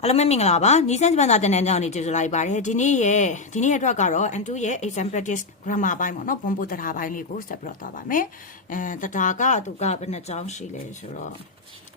အားလုံးပဲမင်္ဂလာပါနီးစံဂျပန်သားတန်တန်းကြောင်းနေကြိုဆိုလိုက်ပါတယ်ဒီနေ့ရဲ့ဒီနေ့ရဲ့အတွက်ကတော့ N2 ရဲ့ exam practice grammar ဘိုင်းပေါ့နော်ဘွန်ပိုတရားဘိုင်းလေးကိုဆက်ပြီးတော့သွားပါမယ်အဲတရားကသူကဘယ်နှကြောင်းရှိလဲဆိုတော့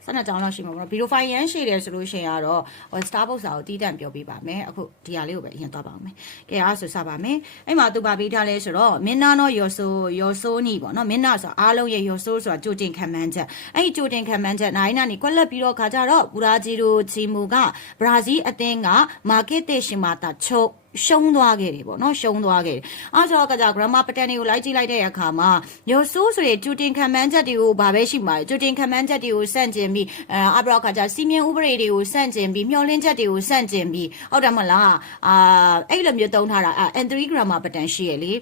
ဆက်နှစ်ကြောင်းလောက်ရှိမှာပေါ့နော်ဗီဒီယိုဖိုင်ရန်ရှိတယ်ဆိုလို့ရှိရင်ကတော့ဟို Starbucks စာကိုတီးတန့်ပြောပြပါမယ်အခုဒီဟာလေးကိုပဲအရင်သွားပါအောင်မယ်ကဲအားဆိုစပါမယ်အဲ့မှာသူပါပေးထားလဲဆိုတော့မင်းနာတော့ယောဆိုယောဆိုနီပေါ့နော်မင်းနာဆိုအားလုံးရဲ့ယောဆိုဆိုတာကြိုတင်ခံမှန်းချက်အဲ့ဒီကြိုတင်ခံမှန်းချက်နိုင်နာနေကွက်လက်ပြီးတော့ခါကြတော့ဘူရာဂျီရိုချီမူကဘရာဇီးအသင်းကမာကက်တစ်ရှင်မာတာချုပ် ရှုံးသွားခဲ့တယ်ပေါ့နော်ရှုံးသွားခဲ့တယ်အဲဆိုတော့ကကြ grammar pattern တွေကိုလိုက်ကြည့်လိုက်တဲ့အခါမှာယောဆိုးဆိုတဲ့ကျူတင်ခံမှန်းချက်တွေကိုဘာပဲရှိမှာလဲကျူတင်ခံမှန်းချက်တွေကိုစန့်ကျင်ပြီးအဲအဘရောကကြစီမင်းဥပဒေတွေကိုစန့်ကျင်ပြီးမျှော်လင့်ချက်တွေကိုစန့်ကျင်ပြီးဟုတ်တယ်မလားအာအဲ့လိုမျိုးသုံးထားတာအဲ N3 grammar pattern ရှိရလေ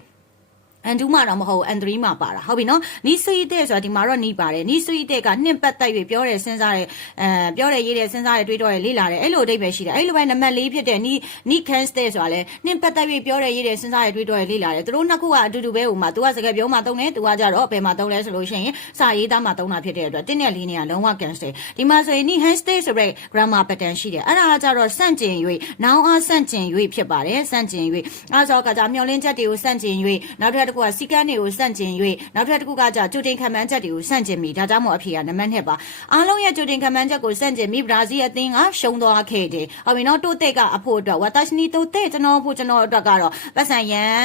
အန်တူမှာတော့မဟုတ်အန်3မှာပါတာဟုတ်ပြီနော်နီးဆွေးတဲ့ဆိုတာဒီမှာတော့နီးပါတယ်နီးဆွေးတဲ့ကနှင့်ပတ်သက်၍ပြောတယ်စဉ်းစားတယ်အဲပြောတယ်ရေးတယ်စဉ်းစားတယ်တွေးတော့တယ်လေ့လာတယ်အဲ့လိုအဓိပ္ပာယ်ရှိတယ်အဲ့လိုပဲနံပါတ်၄ဖြစ်တဲ့နီးနီးခန်းစတဲ့ဆိုတာလဲနှင့်ပတ်သက်၍ပြောတယ်ရေးတယ်စဉ်းစားတယ်တွေးတော့တယ်လေ့လာတယ်သူတို့နှစ်ခုကအတူတူပဲဟိုမှာ तू ကစကားပြောမှသုံးတယ် तू ကကြတော့ဘယ်မှာသုံးလဲဆိုလို့ရှိရင်စာရေးသားမှသုံးတာဖြစ်တဲ့အတွက်တင်းနဲ့လေးနေကလုံးဝ cancel ဒီမှာဆိုရင်နီး hand stay ဆိုတဲ့ grammar pattern ရှိတယ်အဲ့ဒါကကြတော့စန့်ကျင်၍နောင်အားစန့်ကျင်၍ဖြစ်ပါတယ်စန့်ကျင်၍အဲဆိုတော့ကကြမျောလင်းချက်တွေကိုစန့်ကျင်၍နောက်ထပ်တစ်ခုကစီကန်းတွေကိုစန့်ကျင်၍နောက်ထပ်တစ်ခုကကြကြိုတင်ခံမှန်းချက်တွေကိုစန့်ကျင်ပြီဒါကြောင့်မို့အဖေကနံပါတ်2ပါအားလုံးရဲ့ကြိုတင်ခံမှန်းချက်ကိုစန့်ကျင်ပြီးဘရာဇီးအသင်းကရှုံးသွားခဲ့တယ်ဟုတ်ပြီနော်တိုးတက်ကအဖို့အတွက်ဝါတရှနီတိုးတက်ကျွန်တော်ဖို့ကျွန်တော်အတွက်ကတော့ပတ်စံရန်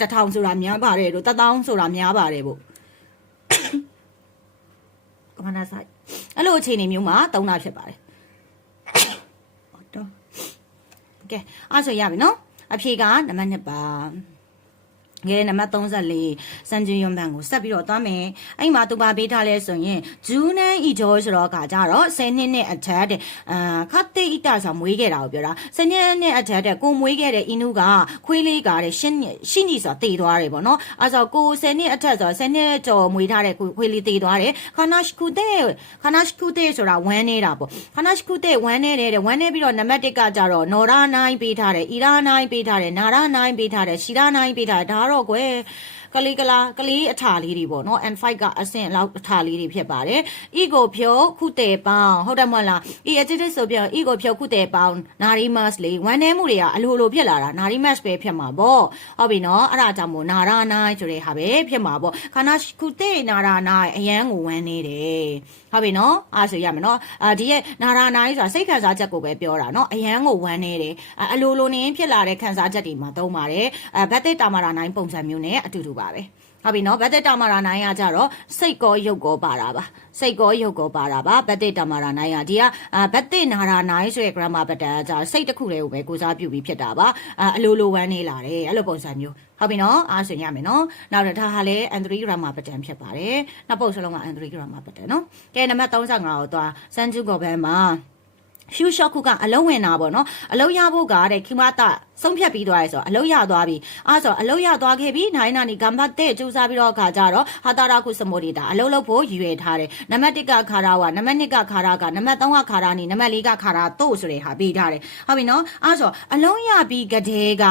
တထောင်ဆိုတာများပါတယ်လို့တထောင်ဆိုတာများပါတယ်ဖို့ကမနာဆိုင်အဲ့လိုအခြေအနေမျိုးမှာသုံးတာဖြစ်ပါတယ်ဟုတ်တော့ကဲအဲ့ဆိုရပြီနော်အဖြေကနံပါတ်2ပါ ငယ်နံပါတ်34စံကျင်ယွန်ဘန်ကိုဆက်ပြီးတော့သွားမယ်။အဲ့မှာသူပါပေးထားလဲဆိုရင်ဂျူနန်အီဂျောဆိုတော့ကကြတော့10နှစ်နဲ့အထက်တဲ့အာခတ်တေအီတာဆိုမွေးခဲ့တာကိုပြောတာ10နှစ်နဲ့အထက်တဲ့ကိုမွေးခဲ့တဲ့အင်းနုကခွေးလေးကတဲ့ရှင်းရှိနီဆိုတည်သွားတယ်ပေါ့နော်။အဲဆိုကို10နှစ်အထက်ဆို10နှစ်ကျော်မွေးထားတဲ့ခွေးလေးတည်သွားတယ်။ခနာရှ်ကူတေခနာရှ်ကူတေဆိုတာဝမ်းနေတာပေါ့။ခနာရှ်ကူတေဝမ်းနေတယ်တဲ့ဝမ်းနေပြီးတော့နံပါတ်1ကကြတော့နော်ရာနိုင်ပေးထားတယ်အီရာနိုင်ပေးထားတယ်နာရာနိုင်ပေးထားတယ်ရှီရာနိုင်ပေးထားတယ်ဒါတော့ကွယ် ကလေးကလာကလေးအထာလေးတွေပေါ့နော် N5 ကအဆင့်လောက်အထာလေးတွေဖြစ်ပါတယ် ego ဖြုတ်ခုတေပေါင်းဟုတ်တယ်မဟုတ်လား e adjective ဆိုပြ ego ဖြုတ်ခုတေပေါင်း narimas လေဝမ်းနေမှုတွေကအလိုလိုဖြစ်လာတာ narimas ပဲဖြစ်မှာပေါ့ဟုတ်ပြီနော်အဲ့ဒါကြောင့်မို့နာရာနိုင်ဆိုတဲ့ဟာပဲဖြစ်မှာပေါ့ခနာခုတေနာရာနိုင်အရန်ကိုဝမ်းနေတယ်ဟုတ်ပြီနော်အားဆိုရမယ်နော်အာဒီရဲ့နာရာနိုင်ဆိုတာစိတ်ခံစားချက်ကိုပဲပြောတာနော်အရန်ကိုဝမ်းနေတယ်အလိုလိုနေဖြစ်လာတဲ့ခံစားချက်တွေမှာသုံးပါတယ်အဲဘတ်တေတာမာရာနိုင်ပုံစံမျိုးနဲ့အတူတူပါပဲဟုတ်ပြီနော်ဘတ်တေတာမာရာနိုင်ကကြတော့စိတ်ကောရုပ်ကောပါတာပါစိတ်ကောရုပ်ကောပါတာပါဘတ်တေတာမာရာနိုင်ကဒီကဘတ်တေနာရာနိုင်ဆိုတဲ့ grammar pattern ကကြစိတ်တစ်ခုတည်းကိုပဲကိုစားပြုပြီးဖြစ်တာပါအလိုလိုဝမ်းနေလာတယ်အဲ့လိုပုံစံမျိုးဟုတ်ပြီနော်အားဆိုရမယ်နော်နောက်တော့ဒါဟာလည်း N3 grammar pattern ဖြစ်ပါတယ်နောက်ပုတ်စလုံးက N3 grammar pattern နော်ကဲနံပါတ်35ကိုသွားစန်ဂျူကိုဘန်မှာ ရှူရှော့ခုကအလုံးဝင်တာပေါ့နော်အလုံးရဖို့ကတဲ့ခိမတာဆုံးဖြတ်ပြီးသွားရဲဆိုတော့အလုံးရသွားပြီအားဆိုအလုံးရသွားခဲ့ပြီနိုင်နာနီဂမ်ဘတ်တဲ့စူးစားပြီးတော့အခါကျတော့ဟာတာရာခုစမိုဒီတာအလုံးလုံးဖို့ရည်ရွယ်ထားတယ်နံပါတ်1ကခါရာဝနံပါတ်2ကခါရာကနံပါတ်3ကခါရာနီနံပါတ်4ကခါရာတို့ဆိုတဲ့ဟာပေးထားတယ်ဟုတ်ပြီနော်အားဆိုအလုံးရပြီးကတဲ့က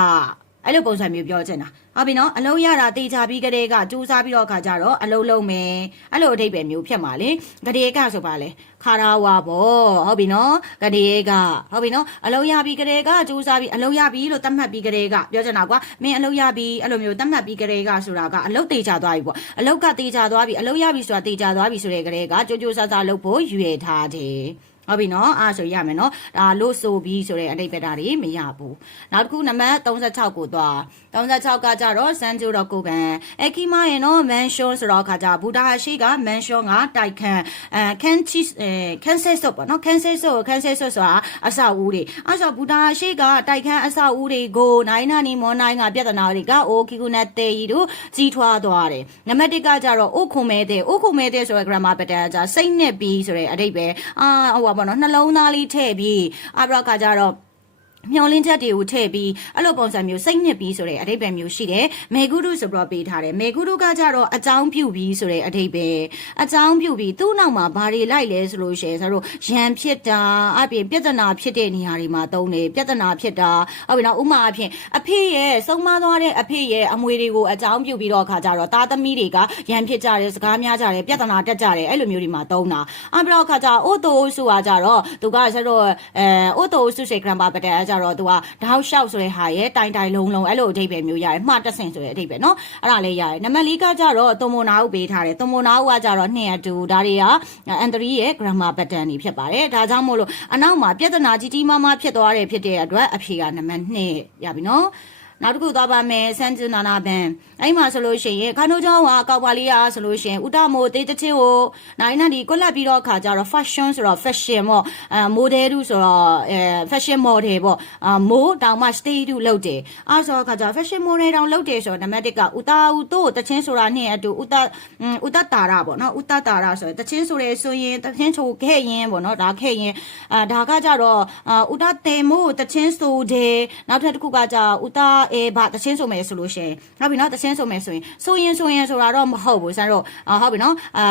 အဲ့လိုပုံစံမျိုးပြောချင်တာဟုတ်ပြီနော်အလုံးရတာတေချာပြီးကလေးကစူးစားပြီးတော့ခါကြတော့အလုံးလုံးမယ်အဲ့လိုအဓိပ္ပာယ်မျိုးဖြစ်မှာလေကလေးကဆိုပါလေခါရာဝါပေါ့ဟုတ်ပြီနော်ကလေးကဟုတ်ပြီနော်အလုံးရပြီးကလေးကစူးစားပြီးအလုံးရပြီးလို့သတ်မှတ်ပြီးကလေးကပြောချင်တာကွာမင်းအလုံးရပြီးအဲ့လိုမျိုးသတ်မှတ်ပြီးကလေးကဆိုတာကအလုံးတေချာသွားပြီပေါ့အလုံးကတေချာသွားပြီအလုံးရပြီးဆိုတာတေချာသွားပြီဆိုတဲ့ကလေးကကြိုးကြိုးစားစားလုပ်ဖို့ရွေထားတယ် ဟုတ်ပြီနော်အားဆိုရမယ်နော်ဒါလို့ဆိုပြီးဆိုတဲ့အတိတ်ပဲတာတွေမရဘူးနောက်တစ်ခုနံပါတ်36ကိုသွား36ကကြတော့စန်ဂျိုတော့ကိုကန်အခီမရဲ့နော်မန်ရှွန်ဆိုတော့ခါကြဘူဒါရှိကမန်ရှွန်ကတိုက်ခန်အဲခန်ချီအဲခန်ဆဲဆော့ပေါ့နော်ခန်ဆဲဆော့ခန်ဆဲဆော့ဆိုတာအဆောက်အဦတွေအဲဆိုဘူဒါရှိကတိုက်ခန်အဆောက်အဦတွေကိုနိုင်နာနီမောနိုင်ကပြဿနာတွေကအိုကီကူနတ်တေရီတို့ကြီးထွားသွားတယ်နံပါတ်1ကကြတော့အိုခုမဲတဲ့အိုခုမဲတဲ့ဆိုတဲ့ grammar pattern ကစိတ်နဲ့ပြီးဆိုတဲ့အတိတ်ပဲအာဟိုပါပေါ့နော်နှလုံးသားလေးထည့်ပြီးအဘရကကြတော့ မျောလင်းချက်တွေကိုထည့်ပြီးအဲ့လိုပုံစံမျိုးစိတ်ညစ်ပြီးဆိုတဲ့အဓိပ္ပာယ်မျိုးရှိတယ်မေဂုရုဆိုပြီးတော့ပေးထားတယ်မေဂုရုကကြတော့အကြောင်းပြုပြီးဆိုတဲ့အဓိပ္ပာယ်အကြောင်းပြုပြီးသူ့နောက်မှာဘာတွေလိုက်လဲဆိုလို့ရှိရင်ဆိုတော့ရန်ဖြစ်တာအပြင်ပြဿနာဖြစ်တဲ့နေရာတွေမှာသုံးတယ်ပြဿနာဖြစ်တာဟုတ်ပြီနော်ဥမာအဖြစ်အဖေရဲ့ဆုံးမသွားတဲ့အဖေရဲ့အမွေတွေကိုအကြောင်းပြုပြီးတော့ခါကြတော့သားသမီးတွေကရန်ဖြစ်ကြတယ်စကားများကြတယ်ပြဿနာတက်ကြတယ်အဲ့လိုမျိုးတွေမှာသုံးတာအပြီးတော့ခါကြအိုတိုဆိုတာကြတော့သူကဆိုတော့အဲအိုတိုစုစေကရမ်ပါပတဲ့ကြတော့သူကတောက်လျှောက်ဆိုတဲ့ဟာရဲ့တိုင်တိုင်လုံးလုံးအဲ့လိုအဓိပ္ပာယ်မျိုးရတယ်မှားတက်ဆင်ဆိုတဲ့အဓိပ္ပာယ်နော်အဲ့ဒါလေးရတယ်နံပါတ်၄ကကြတော့သွန်မနာဟုပေးထားတယ်သွန်မနာဟုကကြတော့နှစ်အတူဒါတွေကအန်တရီရဲ့ grammar pattern တွေဖြစ်ပါတယ်ဒါကြောင့်မို့လို့အနောက်မှာပြဿနာကြီးကြီးမားမားဖြစ်သွားတယ်ဖြစ်တဲ့အတွက်အဖြေကနံပါတ်2ရပြီနော် နောက်တစ်ခုသွားပါမယ်စန်ကျူနာနာဘန်အဲ့မှာဆိုလို့ရှိရင်ခါနိုကျောင်းကကောက်ပါလေးရဆိုလို့ရှိရင်ဥတမိုတေးတချင်းကိုနိုင်နာဒီကွက်လက်ပြီးတော့ခါကြတော့ fashion ဆိုတော့ fashion ပေါ့အဲ model တို့ဆိုတော့အဲ fashion model ပေါ့အာမိုးတောင်မှ stay တို့လုပ်တယ်အားဆိုတော့ခါကြ fashion model တောင်လုပ်တယ်ဆိုတော့နံပါတ်1ကဥတာဥတို့တချင်းဆိုတာနဲ့အတူဥတဥတတာရပေါ့နော်ဥတတာရဆိုတချင်းဆိုရဲဆိုရင်တချင်းဆိုခဲ့ရင်ပေါ့နော်ဒါခဲ့ရင်အာဒါကကြတော့ဥတတေမိုးတချင်းဆိုတယ်နောက်ထပ်တစ်ခုကကြဥတာအဲဘာတချင်းဆိုမယ်ဆိုလို့ရှိရင်ဟုတ်ပြီနော်တချင်းဆိုမယ်ဆိုရင်ဆိုရင်ဆိုရင်ဆိုတာတော့မဟုတ်ဘူးဆန်းတော့ဟုတ်ပြီနော်အာ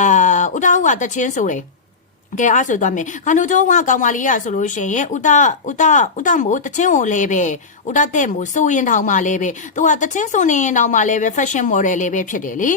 ဥတာဥကတချင်းဆိုတယ်ကဲအားဆိုသွားမယ်ခန္ဓာကျောင်းကကောင်မလေးရဆိုလို့ရှိရင်ဥတဥတဥတမို့တချင်းကိုလဲပဲဥတတဲ့မို့ဆိုရင်တောင်မှလဲပဲသူကတချင်းဆိုနေရင်တောင်မှလဲပဲ fashion model လေးပဲဖြစ်တယ်လေ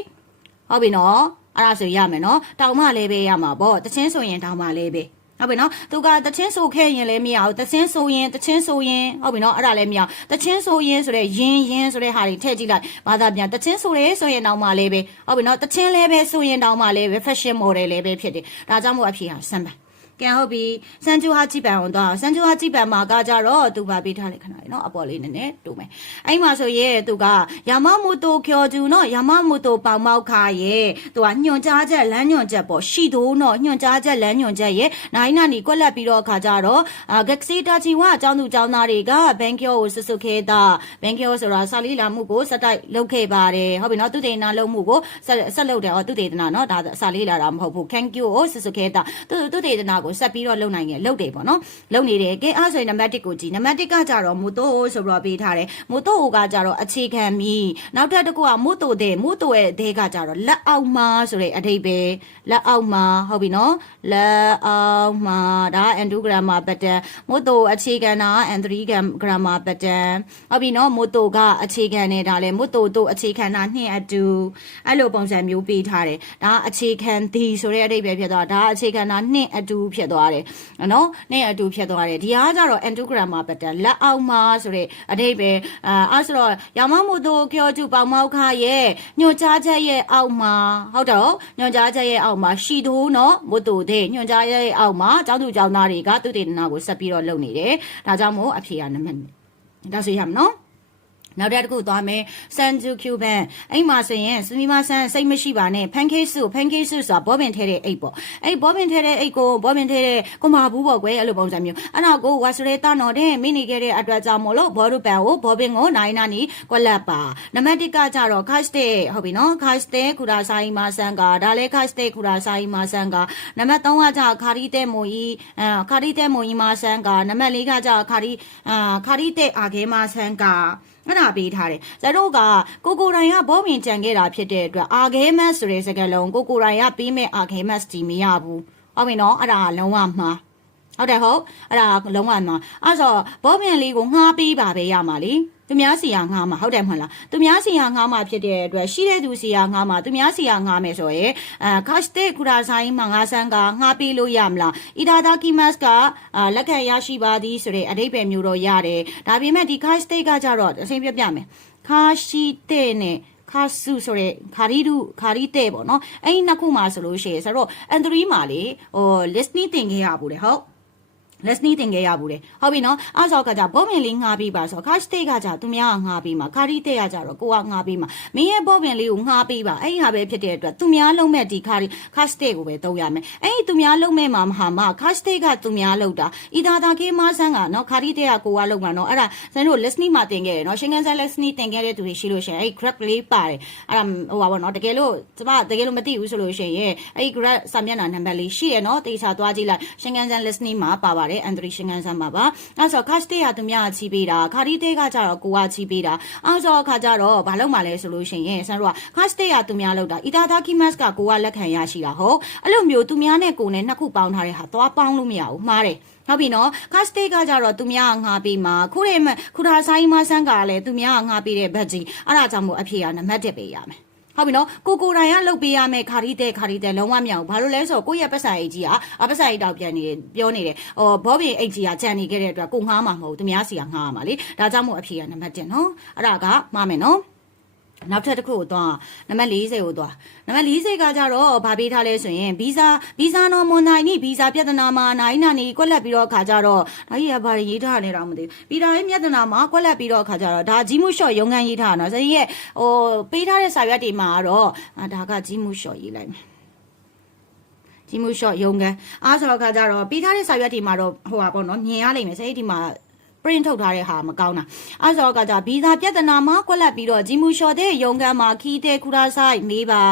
ဟုတ်ပြီနော်အဲ့ဒါဆိုရမယ်နော်တောင်မှလဲပဲရမှာပေါ့တချင်းဆိုရင်တောင်မှလဲပဲ ဟုတ်ပြီနော်သူကတချင်းဆိုခဲ့ရင်လည်းမရဘူးတချင်းဆိုရင်တချင်းဆိုရင်ဟုတ်ပြီနော်အဲ့ဒါလည်းမရဘူးတချင်းဆိုရင်ဆိုတဲ့ယင်းယင်းဆိုတဲ့ဟာတွေထည့်ကြည့်လိုက်ဘာသာပြန်တချင်းဆိုရဲဆိုရင်တောင်မှလည်းပဲဟုတ်ပြီနော်တချင်းလည်းပဲဆိုရင်တောင်မှလည်းပဲ fashion model လည်းပဲဖြစ်တယ်ဒါကြောင့်မို့အဖြေဟာစမ်းပါ ကဲဟုတ်ပြီစန်ဂျူဟာကြည့်ပန်အောင်တော့စန်ဂျူဟာကြည့်ပန်မှာကကြတော့သူပါပေးထားတဲ့ခဏလေးနော်အပေါ်လေးနည်းနည်းတူမယ်အဲ့မှာဆိုရဲသူကယာမမိုတိုကျော်ဂျူနော်ယာမမိုတိုပေါင်မောက်ခါရဲသူကညွန်ကြားချက်လမ်းညွန်ချက်ပေါ့ရှီတိုးနော်ညွန်ကြားချက်လမ်းညွန်ချက်ရဲနိုင်နာနီကွက်လက်ပြီးတော့ခါကြတော့ဂက်ဆီတာချီဝအကြောင်းသူအကြောင်းသားတွေကဘန်ကျော်ကိုဆွဆွခဲတာဘန်ကျော်ဆိုတာစာလီလာမှုကိုစတိုက်လုပ်ခဲ့ပါတယ်ဟုတ်ပြီနော်သူတေနာလုပ်မှုကိုဆက်ဆက်လုပ်တယ်ဟောသူတေနာနော်ဒါစာလီလာတာမဟုတ်ဘူး thank you ကိုဆွဆွခဲတာသူသူတေနာကိုဆက်ပြီးတော့လုပ်နိုင်တယ်လုပ်တယ်ပေါ့နော်လုပ်နေတယ်ကဲအားဆိုရင်နံပါတ်1ကိုကြည့်နံပါတ်1ကကြတော့မူတိုဆိုပြီးတော့ပေးထားတယ်မူတိုကကြတော့အခြေခံမီနောက်ထပ်တစ်ခုကမူတိုတဲ့မူတိုရဲ့ဒဲကကြတော့လက်အောက်မှာဆိုတဲ့အဓိပ္ပာယ်လက်အောက်မှာဟုတ်ပြီနော်လက်အောက်မှာဒါအန်ဒူဂရမာပတ်တန်မူတိုအခြေခံတာအန်3ဂရမာပတ်တန်ဟုတ်ပြီနော်မူတိုကအခြေခံနေတာလေမူတိုတို့အခြေခံတာနှစ်အတူအဲ့လိုပုံစံမျိုးပေးထားတယ်ဒါအခြေခံသည်ဆိုတဲ့အဓိပ္ပာယ်ဖြစ်သွားဒါအခြေခံတာနှစ်အတူဖြစ်သွားတယ်နော်နဲ့အတူဖြစ်သွားတယ်ဒီဟာကကြတော့ endogramma pattern လက်အောက်မှာဆိုတဲ့အဓိပ္ပာယ်အာအဲ့ဆိုတော့ယာမမိုတိုကျော်ကျူပေါမောက်ခရဲ့ညွှန်ကြားချက်ရဲ့အောက်မှာဟုတ်တော့ညွှန်ကြားချက်ရဲ့အောက်မှာရှီတိုးနော်မိုတိုတဲ့ညွှန်ကြားချက်ရဲ့အောက်မှာကျောင်းသူကျောင်းသားတွေကသူတေသနာကိုဆက်ပြီးတော့လုပ်နေတယ်ဒါကြောင့်မို့အဖြေကနံပါတ်ဒါဆိုရမနော် နောက်တစ်ခုသွားမယ်စန်ဂျူကျူဘန်အဲ့မှာဆိုရင်စမီမာဆန်စိတ်မရှိပါနဲ့ဖန်ကေးစုဖန်ကေးစုဆိုတာဘောပင်ထဲတဲ့အိတ်ပေါ့အဲ့ဘောပင်ထဲတဲ့အိတ်ကိုဘောပင်ထဲတဲ့ကိုမာဘူးပေါ့ကွယ်အဲ့လိုပုံစံမျိုးအဲ့တော့ကိုဝါစရဲတာနော်တဲ့မိနေခဲ့တဲ့အတွက်ကြောင့်မို့လို့ဘောရူပန်ကိုဘောပင်ကိုနိုင်နာနီကွက်လက်ပါနံပါတ်1ကကြတော့ cash day ဟုတ်ပြီနော် cash day ခူရာဆိုင်မာဆန်ကဒါလည်း cash day ခူရာဆိုင်မာဆန်ကနံပါတ်3ကကြခါရီတဲ့မွန်ကြီးအာခါရီတဲ့မွန်ကြီးမာဆန်ကနံပါတ်4ကကြခါရီအာခါရီတဲ့အာခဲမာဆန်က အဲ့ဒါပေးထားတယ်။ဇတို့ကကိုကိုရိုင်ကဘောမင်ကြံခဲ့တာဖြစ်တဲ့အတွက်အာဂဲမတ်ဆိုတဲ့စကားလုံးကိုကိုရိုင်ကပြီးမဲ့အာဂဲမတ်တီမရဘူး။ဟုတ်ပြီနော်အဲ့ဒါကလုံးဝမှား ဟုတ်တယ်ဟုတ်အဲ့ဒါလုံးဝမှားအဲ့ဆိုဘောမင်လေးကိုငှားပေးပါပဲရမှာလေ။သူများစီယာငှားမှာဟုတ်တယ်မဟုတ်လားသူများစီယာငှားမှာဖြစ်တဲ့အတွက်ရှိတဲ့သူစီယာငှားမှာသူများစီယာငှားမယ်ဆိုရင်အဲခတ်တဲ့ကူရာဆိုင်မှာငါဆန်းကငှားပေးလို့ရမလားအီဒါဒါကီမတ်ကလက်ခံရရှိပါသည်ဆိုတဲ့အဓိပ္ပာယ်မျိုးတော့ရတယ်ဒါပေမဲ့ဒီခတ်တဲ့ကကြတော့အဆင်ပြပြမယ်ခါရှိတဲ့နဲ့ခါစုဆိုရဲခါရီဒူခါရီတဲ့ပေါ့နော်အဲ့ဒီနှစ်ခုမှာဆိုလို့ရှိရင်ဆိုတော့အန်ဒရီမှာလေဟို listening တင်ခဲ့ရဘူးလေဟုတ် listening တင်ခဲ့ရဘူးလေဟုတ်ပြီနော်အဲ့ဆိုကကြဘောပင်လေးငှားပြီးပါဆိုခါစတေးကကြသူများကငှားပြီးမှာခါရီတဲ့ကကြတော့ကိုကငှားပြီးမှာမင်းရဲ့ဘောပင်လေးကိုငှားပြီးပါအဲ့ဒီဟာပဲဖြစ်တဲ့အတွက်သူများလုံးမဲ့ဒီခါရီခါစတေးကိုပဲသုံးရမယ်အဲ့ဒီသူများလုံးမဲ့မှာမဟာမခါစတေးကသူများလုံးတာဤသာသာကေးမဆန်းကနော်ခါရီတဲ့ကကိုကလုံးမှာနော်အဲ့ဒါဇန်တို့ listening မှာတင်ခဲ့တယ်နော်ရှင်ကန်ဆန် listening တင်ခဲ့တဲ့သူတွေရှိလို့ရှိရင်အဲ့ grab လေးပါတယ်အဲ့ဒါဟိုပါဘောနော်တကယ်လို့ကျမတကယ်လို့မသိဘူးဆိုလို့ရှိရင်အဲ့ grab စာမျက်နှာနံပါတ်လေးရှိရနော်တေချာသွားကြည့်လိုက်ရှင်ကန်ဆန် listening မှာပါပါတယ်ပါတယ်အန်ဒရီရှင်ကန်ဆန်ပါပါအဲ့ဆိုခတ်စတေးကသူများချီးပေးတာခါရီတေးကကြတော့ကိုကချီးပေးတာအဲ့ဆိုအခါကျတော့ဘာလို့မှလဲဆိုလို့ရှိရင်ဆန်တို့ကခတ်စတေးကသူများလောက်တာအီတာဒါကီမတ်ကကိုကလက်ခံရရှိတာဟုတ်အဲ့လိုမျိုးသူများနဲ့ကိုနဲ့နှစ်ခုပေါင်းထားတဲ့ဟာသွားပေါင်းလို့မရဘူးမှားတယ်ဟုတ်ပြီနော်ခတ်စတေးကကြတော့သူများငှားပေးမှာခုရဲမခုဒါဆိုင်မဆန်းကလည်းသူများငှားပေးတဲ့ဘက်ကြီးအဲ့ဒါကြောင့်မို့အဖေကနံပါတ်1ပေးရမယ် ဟုတ်ပြီနော်ကိုကိုတိုင်ကလုတ်ပေးရမယ်ခါရီတဲ့ခါရီတဲ့လုံးဝမရဘူးဘာလို့လဲဆိုတော့ကိုယ့်ရဲ့ပတ်စာအိတ်ကြီးကအပတ်စာအိတ်တောက်ပြန်နေပြောနေတယ်ဟောဘောပင်အိတ်ကြီးကကြံနေခဲ့တဲ့အတွက်ကိုငှားမှာမဟုတ်ဘူးသူများစီကငှားရမှာလေဒါကြောင့်မို့အဖေကနံပါတ်1နော်အဲ့ဒါကမှားမယ်နော် နောက်ထပ်တစ်ခုကိုသွားနံပါတ်40ကိုသွားနံပါတ်40ကကြတော့ဗာပေးထားလဲဆိုရင်ဗီဇာဗီဇာနော်မွန်နိုင်နိဗီဇာပြဿနာမှာနိုင်နာနေကွက်လက်ပြီးတော့ခါကြတော့ဒါကြီးကဘာရေးထားနေတော့မသိဘူးဗီဇာရဲ့ပြဿနာမှာကွက်လက်ပြီးတော့ခါကြတော့ဒါကြီးမှုလျှော့ရုံငန်းရေးထားတာနော်ဆိုရင်ဟိုပေးထားတဲ့စာရွက်တွေမှာကတော့ဒါကကြီးမှုလျှော့ရေးလိုက်မယ်ကြီးမှုလျှော့ရုံငန်းအားဆိုတော့ခါကြတော့ပေးထားတဲ့စာရွက်တွေမှာတော့ဟိုပါပေါ့နော်မြင်ရလိမ့်မယ်ဆိုရင်ဒီမှာ print ထုတ်ထားတဲ့ဟာမကောင်းတာအဲဆိုတော့ကကြဗီဇာပြဿနာမှာကွက်လက်ပြီးတော့ဂျီမူလျှော်တဲ့ရုံကမ်းမှာခီးတဲ့ခူရာဆိုင်မေးပါ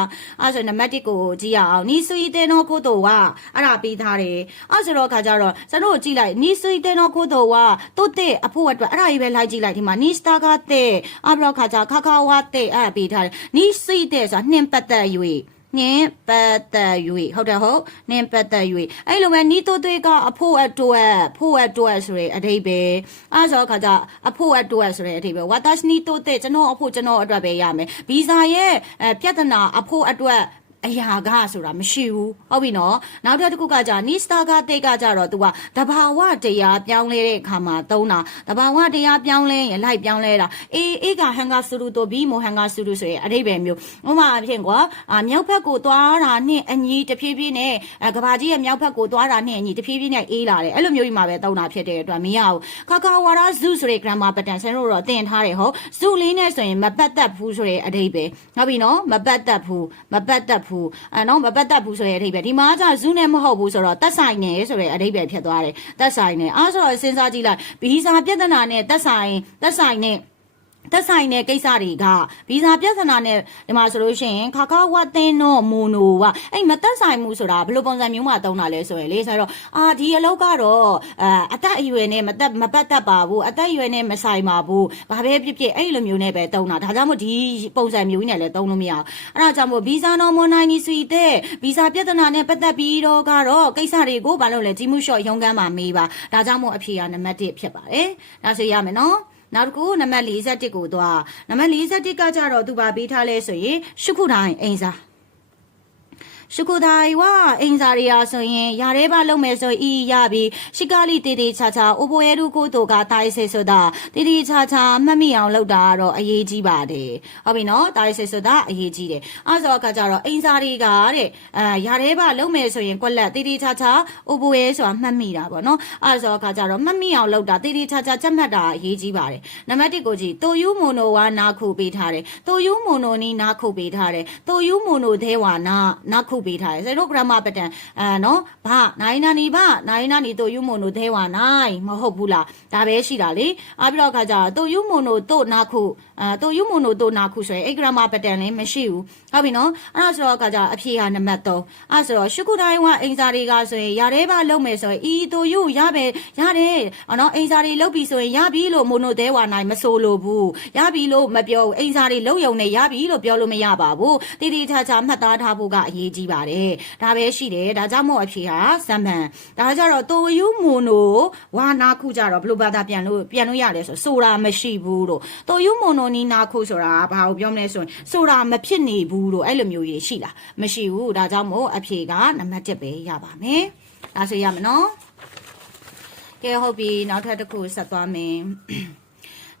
အဲဆိုနံပါတ်1ကိုကြည့်ရအောင်နီဆွီတဲ့နော်ကိုတော့ဝအဲ့ဒါပေးထားတယ်အဲဆိုတော့ခါကြတော့ကျွန်တော်ကြည့်လိုက်နီဆွီတဲ့နော်ကိုတော့ဝတုတ်တဲ့အဖို့အတွက်အဲ့ဒါကြီးပဲလိုက်ကြည့်လိုက်ဒီမှာနီစတာကတဲ့အဘရခါကြခါခါဝတဲ့အဲ့ဒါပေးထားတယ်နီဆွီတဲ့ဆိုတာနှင်းပတ်သက်၍ နင်းပတ်သက်၍ဟုတ်တယ်ဟုတ်နင်းပတ်သက်၍အဲ့လိုပဲနီးတိုးသွေးကအဖို့အတွက်ဖို့အတွက်ဆိုရအဓိပ္ပာယ်အဲ့ဆိုခါကြအဖို့အတွက်ဆိုရအဓိပ္ပာယ်ဝါတရှနီတိုးတဲ့ကျွန်တော်အဖို့ကျွန်တော်အတွက်ပဲရမယ်ဗီဇာရဲ့အဲပြဿနာအဖို့အတွက် အရာကဆိုတာမရှိဘူးဟုတ်ပြီနော်နောက်တစ်ခုကကြာနီစတာကတိတ်ကကြတော့ तू ကတဘာဝတရားပြောင်းလဲတဲ့အခါမှာသုံးတာတဘာဝတရားပြောင်းလဲရင်လိုက်ပြောင်းလဲတာအေးအေးကဟန်ကဆူရူတိုဘီမိုဟန်ကဆူရူဆိုရင်အဓိပ္ပာယ်မျိုးဥပမာအဖြစ်ကွာအာမြောက်ဘက်ကိုသွားတာနဲ့အညီတဖြည်းဖြည်းနဲ့ကဘာကြီးရဲ့မြောက်ဘက်ကိုသွားတာနဲ့အညီတဖြည်းဖြည်းနဲ့အေးလာတယ်အဲ့လိုမျိုးကြီးမှာပဲသုံးတာဖြစ်တဲ့အတွက်မရဘူးခါကာဝါရာဇူဆိုတဲ့ grammar pattern ဆင်တို့တော့သင်ထားတယ်ဟုတ်ဇူလေးနဲ့ဆိုရင်မပတ်သက်ဘူးဆိုတဲ့အဓိပ္ပာယ်ဟုတ်ပြီနော်မပတ်သက်ဘူးမပတ်သက်ဘူးအဲနော်မပတ်သက်ဘူးဆိုတဲ့အဓိပ္ပာယ်ဒီမှာကဇူနဲ့မဟုတ်ဘူးဆိုတော့သက်ဆိုင်နေဆိုတဲ့အဓိပ္ပာယ်ဖြစ်သွားတယ်သက်ဆိုင်နေအားဆိုတော့စဉ်းစားကြည့်လိုက်ဗီဇာပြဿနာနဲ့သက်ဆိုင်သက်ဆိုင်နေ သက်ဆိုင်တဲ့ကိစ္စတွေကဗီဇာပြဿနာနဲ့ဒီမှာဆိုလို့ရှိရင်ခါခါဝတ်တင်းတော့မိုနိုကအဲ့မသက်ဆိုင်မှုဆိုတာဘယ်လိုပုံစံမျိုးမှသုံးတာလဲဆိုရင်လေဆိုတော့အာဒီအလုပ်ကတော့အာအသက်အရွယ်နဲ့မသက်မပတ်သက်ပါဘူးအသက်အရွယ်နဲ့မဆိုင်ပါဘူးဘာပဲဖြစ်ဖြစ်အဲ့လိုမျိုးနဲ့ပဲသုံးတာဒါကြောင့်မို့ဒီပုံစံမျိုးကြီးနဲ့လည်းသုံးလို့မရအောင်အဲ့ဒါကြောင့်မို့ဗီဇာနော်မွန်နိုင်နီဆွီတဲ့ဗီဇာပြဿနာနဲ့ပတ်သက်ပြီးတော့ကတော့ကိစ္စတွေကိုဘာလို့လဲဂျီမှုရှော့ရုံးကမ်းမှာမေးပါဒါကြောင့်မို့အဖြေကနံပါတ်1ဖြစ်ပါတယ်ဒါဆိုရမယ်နော် နောက်တစ်ခုနံပါတ်41ကိုသွားနံပါတ်41ကကြတော့သူပါပေးထားလဲဆိုရင်ရှုခုတိုင်းအိမ်စာ ရှုကူဒါီဝအင်ဇာရီယာဆိုရင်ယာရဲပါလုံးမယ်ဆိုအီရပြီရှီကာလီတေတေချာချာအိုဘိုရဲဒူကိုတိုကတာရီဆေဆိုတာတေတေချာချာမှတ်မိအောင်လုပ်တာကတော့အရေးကြီးပါတယ်ဟုတ်ပြီနော်တာရီဆေဆိုတာအရေးကြီးတယ်အဲဆိုအခါကျတော့အင်ဇာရီကတဲ့အာယာရဲပါလုံးမယ်ဆိုရင်ကွက်လက်တေတေချာချာအိုဘိုရဲဆိုတာမှတ်မိတာပေါ့နော်အဲဆိုအခါကျတော့မှတ်မိအောင်လုပ်တာတေတေချာချာချက်မှတ်တာအရေးကြီးပါတယ်နံပါတ်1ကိုကြည့်တိုယူမိုနိုဝါနာခုပေးထားတယ်တိုယူမိုနိုနီနာခုပေးထားတယ်တိုယူမိုနိုသေးဝါနာနာခုပေးထားတယ်စေတို့ grammar pattern အဲနော်ဘာနိုင်နာနီဘာနိုင်နာနီတိုယူမိုနိုသေးဝါနိုင်မဟုတ်ဘူးလားဒါပဲရှိတာလေအားပြီးတော့ခါကြတိုယူမိုနိုတိုနာခုအဲတိုယူမိုနိုတိုနာခုဆိုရင်အဲ့ grammar pattern လည်းမရှိဘူးဟုတ်ပြီနော်အဲ့ဒါဆိုတော့ခါကြအဖြေကနံပါတ်3အဲ့ဆိုတော့ရှုခုတိုင်းကအင်စာတွေကဆိုရင်ရတဲ့ဘာလုံးမယ်ဆိုရင်ဤတိုယူရပဲရတယ်နော်အင်စာတွေလုတ်ပြီဆိုရင်ရပြီလို့မိုနိုသေးဝါနိုင်မဆိုလို့ဘူးရပြီလို့မပြောဘူးအင်စာတွေလုတ်ယုံနဲ့ရပြီလို့ပြောလို့မရပါဘူးတည်တည်ချာချာမှတ်သားထားဖို့ကအရေးကြီးပါတယ်ဒါပဲရှိတယ်ဒါကြောင့်မို့အဖြေဟာစံမှန်ဒါကြတော့တိုယူမိုနိုဝါနာခုကြတော့ဘယ်လိုဘာသာပြန်လို့ပြန်လို့ရလဲဆိုဆိုတာမရှိဘူးလို့တိုယူမိုနိုနီနာခုဆိုတာဘာကိုပြောမလဲဆိုရင်ဆိုတာမဖြစ်နေဘူးလို့အဲ့လိုမျိုးကြီးရှိလားမရှိဘူးဒါကြောင့်မို့အဖြေကနံပါတ်1ပဲရပါမယ်ဒါဆိုရမယ်နော်ကဲဟုတ်ပြီနောက်ထပ်တစ်ခုဆက်သွားမယ်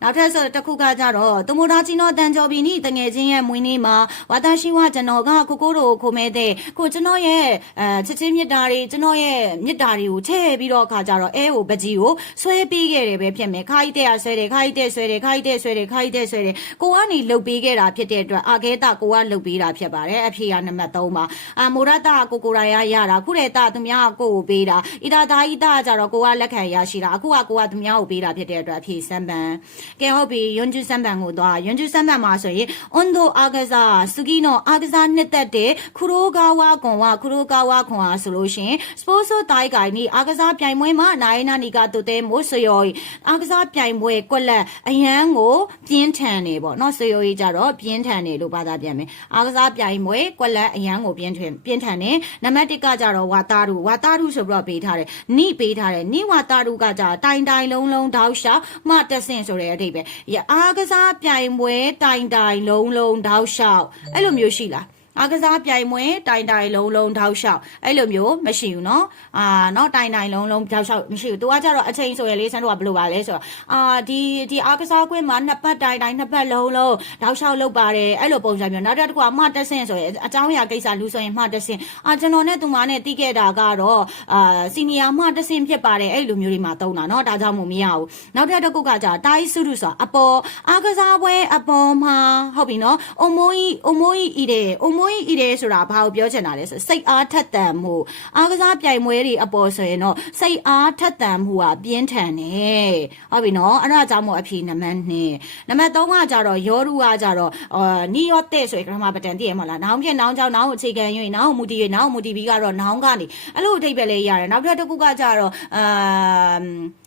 နောက်ထပ်ဆိုတစ်ခုကကြတော့တမိုဒါချင်းတော့တန်ကျော်ပြီနိတငယ်ချင်းရဲ့မွေးနေ့မှာဝါတာရှိဝကျွန်တော်ကကိုကိုတို့ခိုမဲတဲ့ကိုကျွန်တော်ရဲ့အဲချစ်ချင်းမြတ်တာတွေကျွန်တော်ရဲ့မြတ်တာတွေကိုချဲ့ပြီးတော့ခါကြတော့အဲကိုပကြီးကိုဆွဲပေးခဲ့တယ်ပဲဖြစ်မယ်ခါကြီးတဲ့ဆွဲတယ်ခါကြီးတဲ့ဆွဲတယ်ခါကြီးတဲ့ဆွဲတယ်ခါကြီးတဲ့ဆွဲတယ်ကိုကနေလှုပ်ပေးခဲ့တာဖြစ်တဲ့အတွက်အာခဲတာကိုကလှုပ်ပေးတာဖြစ်ပါတယ်အဖြေကနံပါတ်3ပါအာမိုရတာကိုကိုရာရရတာခုတဲ့တာသူများကိုကိုပေးတာဣတာသားဣတာကြတော့ကိုကလက်ခံရရှိတာအခုကကိုကသူများကိုပေးတာဖြစ်တဲ့အတွက်အဖြေစမ်းပန်းကဲဟုတ်ပြီယွန်ဂျူစမ်ဘန်ကိုသွားယွန်ဂျူစမ်ဘန်မှာဆိုရင်အွန်ဒိုအာဂဇာစူကီနိုအာဂဇာနှစ်သက်တဲ့ခူရိုဂါဝါကွန်ဝါခူရိုဂါဝါခွန်အားဆိုလို့ရှိရင်စပိုဆိုတိုင်ကိုင်နီအာဂဇာပြိုင်ပွဲမှာနိုင်နာနီကတူတဲမို့ဆွေယောအာဂဇာပြိုင်ပွဲကွက်လက်အရန်ကိုပြင်းထန်နေပေါ့နော်ဆွေယောကြီးကြတော့ပြင်းထန်နေလို့ဘာသာပြန်မယ်အာဂဇာပြိုင်ပွဲကွက်လက်အရန်ကိုပြင်းထန်ပြင်းထန်နေနံပါတ်1ကကြတော့ဝါတာရူဝါတာရူဆိုပြီးတော့ပေးထားတယ်နိပေးထားတယ်နိဝါတာရူကကြတိုင်တိုင်လုံးလုံးတောက်လျှောက်မှတက်ဆင့်ဆိုတဲ့အဓိပ္ပာယ်ရအာဂဇာပြိုင်ပွဲတိုင်တိုင်လုံးလုံးတောက်လျှောက်အဲ့လိုမျိုးရှိလား အားကစားပြိုင်ပွဲတိုင်တိုင်လုံးလုံးထောက်လျှောက်အဲ့လိုမျိုးမရှိဘူးနော်အာနော်တိုင်တိုင်လုံးလုံးထောက်လျှောက်မရှိဘူးသူကကြတော့အချိန်ဆိုရလေးဆန်းတို့ကဘယ်လိုပါလဲဆိုတော့အာဒီဒီအားကစားကွင်းမှာနှစ်ပတ်တိုင်တိုင်နှစ်ပတ်လုံးလုံးထောက်လျှောက်လုပ်ပါတယ်အဲ့လိုပုံစံမျိုးနောက်တစ်ခုကမှတက်ဆင့်ဆိုရအကြောင်းအရာကိစ္စလူဆိုရင်မှတက်ဆင့်အာကျွန်တော်နဲ့သူမနဲ့တီးခဲ့တာကတော့အာစီနီယာမှတက်ဆင့်ဖြစ်ပါတယ်အဲ့လိုမျိုးတွေမှာတုံးတာနော်ဒါကြောင့်မို့မရဘူးနောက်တစ်ခုကကြတာတိုင်းစုစုဆိုတာအပေါ်အားကစားပွဲအပေါ်မှာဟုတ်ပြီနော်အုံမိုးကြီးအုံမိုးကြီးဤတယ်အုံမိုးန်းကြီးဤတယ်ဆိုတာဘာကိုပြောချင်တာလဲဆိုစိတ်အားထက်သန်မှုအားကစားပြိုင်ပွဲတွေအပေါ်ဆိုရင်တော့စိတ်အားထက်သန်မှုဟာပြင်းထန်တယ်ဟုတ်ပြီနော်အဲ့ဒါကြောင့်မို့အဖြေနံပါတ်2နံပါတ်3ကကြတော့ယောရုကကြတော့အာနီယောတဲ့ဆိုရင်ကမ္မပတန်တည်ရမလားနောင်ဖြစ်နောင်ကြောင့်နောင်အခြေခံ၍နောင်မူတည်၍နောင်မူတည်ပြီးကတော့နောင်ကနေအဲ့လိုအထိပ္ပယ်လေးရတယ်နောက်ထပ်တစ်ခုကကြတော့အာ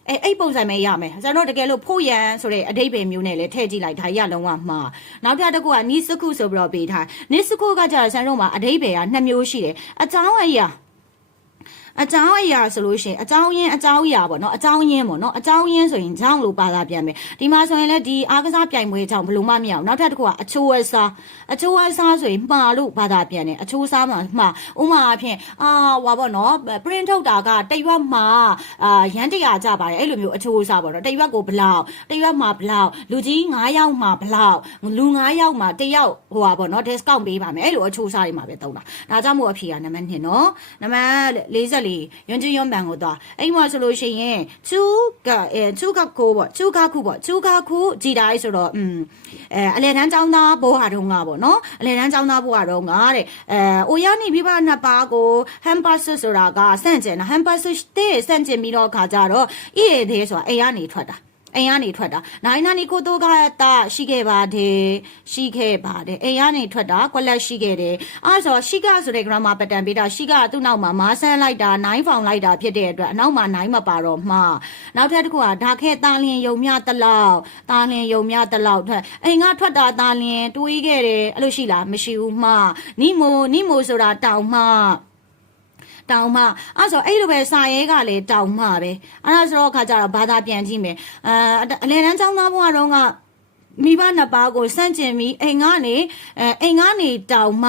အဲအဲ့ပုံစံပဲရမယ်ကျွန်တော်တကယ်လို့ဖို့ရန်ဆိုတဲ့အဓိပ္ပာယ်မျိုးနဲ့လည်းထည့်ကြည့်လိုက်ဒါကြီးကလုံးဝမှားနောက်တစ်ခုကနီးစခုဆိုပြီးတော့ပေးထားနီးစခုကကြတော့ကျွန်တော်မှာအဓိပ္ပာယ်ကနှစ်မျိုးရှိတယ်အကြောင်းအရာ အကြောင်းအရာဆိုလို့ရှိရင်အကြောင်းရင်းအကြောင်းအရာပေါ့နော်အကြောင်းရင်းပေါ့နော်အကြောင်းရင်းဆိုရင်ကြောင်းလို့ပါလာပြန်မယ်ဒီမှာဆိုရင်လည်းဒီအားကစားပြိုင်ပွဲကြောင့်ဘလို့မှမရအောင်နောက်ထပ်တစ်ခုကအချိုးအစားအချိုးအစားဆိုရင်မှားလို့ဘာသာပြန်တယ်အချိုးအစားမှာမှားဥမာအဖြစ်အာဟွာပေါ့နော် print ထုတ်တာကတရွက်မှာအာရန်တရာကြပါတယ်အဲ့လိုမျိုးအချိုးအစားပေါ့နော်တရွက်ကိုဘလောက်တရွက်မှာဘလောက်လူကြီး9ယောက်မှာဘလောက်လူ9ယောက်မှာတယောက်ဟိုပါပေါ့နော် discount ပေးပါမယ်အဲ့လိုအချိုးအစားတွေမှာပဲတုံးတာဒါကြောင့်မို့အဖြေကနံပါတ်1နော်နံပါတ်40လေရွန်ကျရွန်ပန်ကိုတော့အဲ့မှာဆိုလို့ရှိရင်ချူကအဲချူကကိုပေါ့ချူကခုပေါ့ချူကခုကြည်တိုင်းဆိုတော့อืมအဲအလဲတန်းចောင်းသားဘိုးဟာတုံးကပေါ့နော်အလဲတန်းចောင်းသားဘိုးဟာတုံးကတဲ့အဲအိုယာနီပြပနှစ်ပါးကိုဟမ်ပါဆူဆိုတာကစန့်ကျင်တာဟမ်ပါဆူတဲ့စန့်ကျင်ပြီးတော့ခါကြတော့အေးသေးဆိုတာအိမ်ကနေထွက်တာ အိမ်ကနေထွက်တာနိုင်နာနီကိုတော့ကတာရှိခဲ့ပါတယ်ရှိခဲ့ပါတယ်အိမ်ကနေထွက်တာကွက်လက်ရှိခဲ့တယ်အဲဆိုရှိကဆိုတဲ့ grammar pattern ပေးတာရှိကသူ့နောက်မှာမာဆန်းလိုက်တာ9ဖောင်လိုက်တာဖြစ်တဲ့အတွက်အနောက်မှာ9မပါတော့မှနောက်ထပ်တစ်ခုကဒါခဲတာလျင်ယုံမြတလောက်တာလျင်ယုံမြတလောက်ထွက်အိမ်ကထွက်တာတာလျင်တွေးခဲ့တယ်အဲ့လိုရှိလားမရှိဘူးမှနိမိုနိမိုဆိုတာတောင်မှ တောင်မှအဲ့ဆိုအဲ့လိုပဲစာရဲကလည်းတောင်မှပဲအဲ့ဒါဆိုတော့ခါကြတော့ဘာသာပြန်ကြည့်မယ်အဲအလယ်တန်းចောင်းသားဘုရားတော့က မိဘနှစ်ပါးကိုစန့်ကျင်ပြီးအိမ်ကနေအဲအိမ်ကနေတောင်မ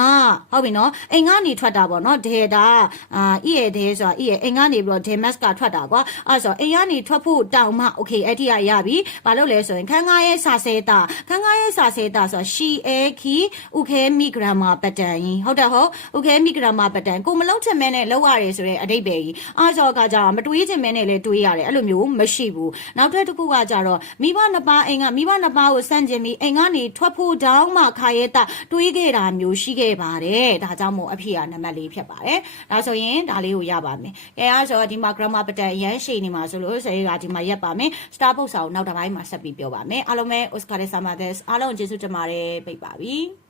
ဟုတ်ပြီနော်အိမ်ကနေထွက်တာပေါ့နော်ဒေတာအာဤရဲ့ဒေဆိုတာဤရဲ့အိမ်ကနေပြီးတော့ demas ကထွက်တာကွာအဲ့ဆိုအိမ်ကနေထွက်ဖို့တောင်မ okay အဲ့ဒီကရပြီဘာလို့လဲဆိုရင်ခန်းကားရဲ့စာဆဲတာခန်းကားရဲ့စာဆဲတာဆိုတာ she a key ဥခဲမိဂရမာပတန်ကြီးဟုတ်တယ်ဟုတ်ဥခဲမိဂရမာပတန်ကိုမလုံးချင်မဲနဲ့လောက်ရတယ်ဆိုတဲ့အတိတ်ပဲကြီးအဲ့ဆိုကကြတော့မတွေးချင်မဲနဲ့လည်းတွေးရတယ်အဲ့လိုမျိုးမရှိဘူးနောက်ထပ်တစ်ခုကကြတော့မိဘနှစ်ပါးအိမ်ကမိဘနှစ်ပါးကိုစန့်ကျင်ပြီးအိမ်ကနေထွက်ဖို့တောင်းမှခါရဲတာတွေးခဲ့တာမျိုးရှိခဲ့ပါတယ်ဒါကြောင့်မို့အဖြစ်ကနံပါတ်၄ဖြစ်ပါတယ်ဒါဆိုရင်ဒါလေးကိုရပါမယ်ကဲအားဆိုဒီမှာ grammar pattern အရန်ရှည်နေမှာဆိုလို့ဆရာကဒီမှာရက်ပါမယ် star box အောင်နောက်တစ်ပိုင်းမှာဆက်ပြီးပြောပါမယ်အားလုံးပဲ Oscar de Samades အားလုံးကျေးဇူးတင်ပါတယ်ပြပါပြီ